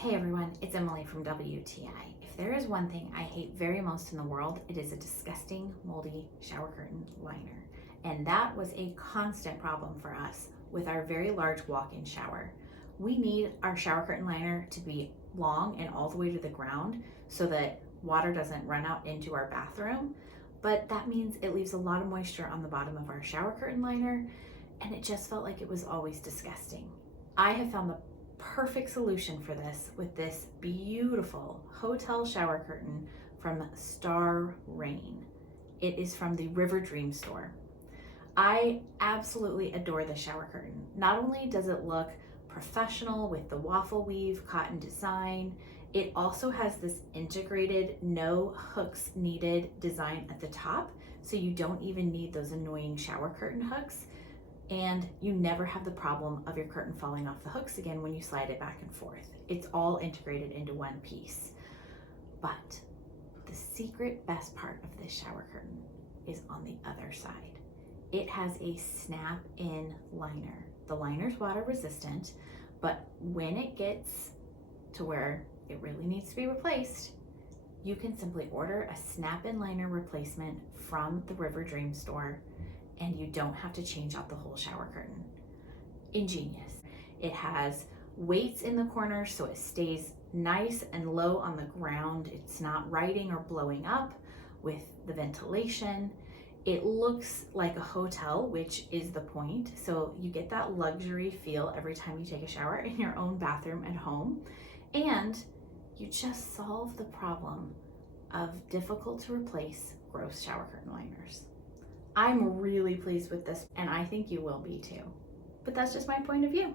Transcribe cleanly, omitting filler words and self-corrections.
Hey everyone, it's Emily from WTI. If there is one thing I hate very most in the world, it is a disgusting, moldy shower curtain liner. And that was a constant problem for us with our very large walk-in shower. We need our shower curtain liner to be long and all the way to the ground so that water doesn't run out into our bathroom. But that means it leaves a lot of moisture on the bottom of our shower curtain liner, and it just felt like it was always disgusting. I have found the perfect solution for this with this beautiful hotel shower curtain from Star Rain. It is from the River Dream store. I absolutely adore the shower curtain. Not only does it look professional with the waffle weave cotton design, it also has this integrated no hooks needed design at the top, so you don't even need those annoying shower curtain hooks. And you never have the problem of your curtain falling off the hooks again when you slide it back and forth. It's all integrated into one piece. But the secret best part of this shower curtain is on the other side. It has a snap-in liner. The liner's water resistant, but when it gets to where it really needs to be replaced, you can simply order a snap-in liner replacement from the River Dream store, and you don't have to change out the whole shower curtain. Ingenious. It has weights in the corners so it stays nice and low on the ground. It's not riding or blowing up with the ventilation. It looks like a hotel, which is the point. So you get that luxury feel every time you take a shower in your own bathroom at home. And you just solve the problem of difficult to replace gross shower curtain liners. I'm really pleased with this, and I think you will be too. But that's just my point of view.